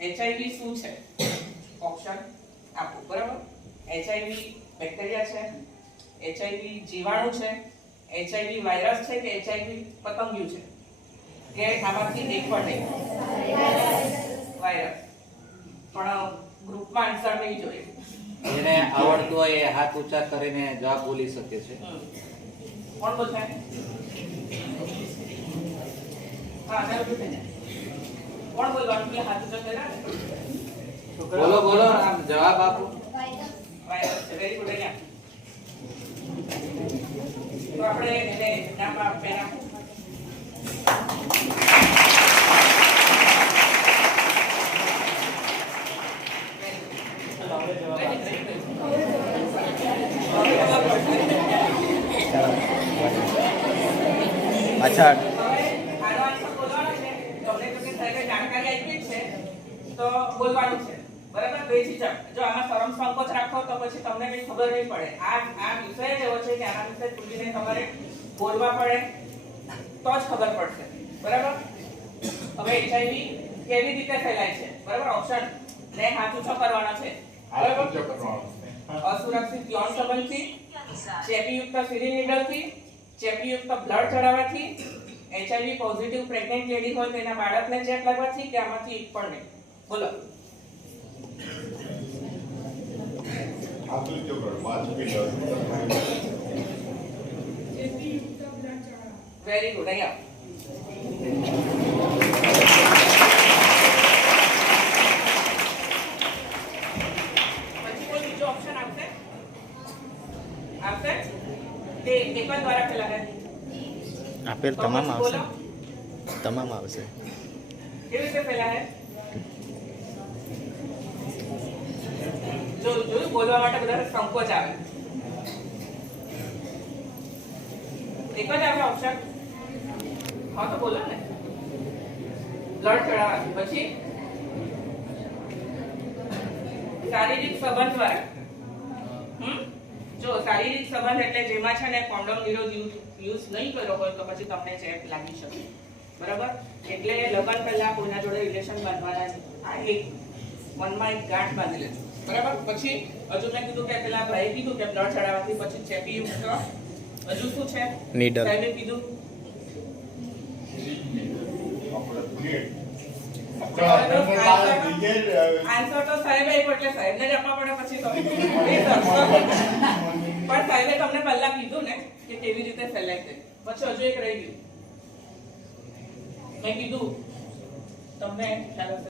HIV શું છે? Option આપો બરાબર? એચઆઈવી બેક્ટેરિયા છે એચઆઈવી જીવાણુ છે એચઆઈવી વાયરસ છે કે એચઆઈવી પતંગિયું છે? કે આમાંથી એક પણ નહીં વાયરસ પણ ગ્રુપમાં આન્સર નહીં જોઈએ. જેને આવડતું હોય એ હાથ ઊંચા કરીને જવાબ બોલી શકે છે. કોણ બોલશે? હા ચાલો. કોણ બોલવાનું પેલા હાથ ઊંચો કર્યા ને બોલો બોલો આમ જવાબ આપો વાયરસ છે વેરી ગુડ અહીંયા તો આપણે એને નામ આપ પેન આપો અચ્છા આનો આન્સર બોલવાનો છે તમને જો કે સાહેબે જાણકારી આપી જ છે તો બોલવાનું છે બરાબર? બેઝિક જો આમાં સરમ સંકોચ રાખો તો પછી તમને કઈ ખબર નહીં પડે. આ આ વિષય એવો છે કે આના વિશે પૂછીને તમારે બોલવા પડે તો જ ખબર પડશે. બરાબર? હવે એચઆઈવી કેવી રીતે ફેલાય છે? બરાબર? ઓપ્શન ને હાથ ઊંચો કરવાનો છે. બરાબર? અસુરક્ષિત યૌન સંબંધથી ચેપીયુક્ત સિરિનિડલથી ચેપીયુક્ત બ્લડ ચડાવવાથી એચઆઈવી પોઝિટિવ પ્રેગ્નન્ટ લેડી હોય તેના બાળકને ચેપ લાગવાથી કે આમાંથી એક પણ નહીં? બોલો. વેરી ગુડ અહીંયા પછી કોઈ બીજો ઓપ્શન આપશે આપશે તે એક જ દ્વારા ફેલાવે આપેલ તો તમામ પછી આવશે બોલો. તમામ આવશે કેવી રીતે ફેલાય જોયું, બોલવા માટે બધા સંકોચ આવે. એક જ આવે ઓપ્શન હા, તો બોલો ને. બ્લડ પછી? શારીરિક સંબંધ હમ? જો, શારીરિક સંબંધ એટલે જેમાં છે ને કોન્ડોમ વિરોધ યુઝ નહીં કર્યો હોય તો પછી તમને ચેપ લાગી શકે. બરાબર? એટલે લગ્ન પહેલા કોઈના જોડે રિલેશન બાંધવાના છે. આ એક મનમાં એક ગાંઠ બાંધી લેજો બરાબર? પછી હજુ મેં કીધું કે પેલા ભાઈ કીધું કે બ્લડ ચડાવવાથી પછી ચેપી યુક્ત હજુ શું છે? નીડલ. સાહેબે કીધું? આન્સર તો સાહેબ આપ્યો એટલે સાહેબને જ આપવા પડે પછી તો. પણ સાહેબે તમને પહેલા કીધું ને કે કેવી રીતે ફેલાય છે પછી હજુ એક રહી ગયું. મેં કીધું તમને ખ્યાલ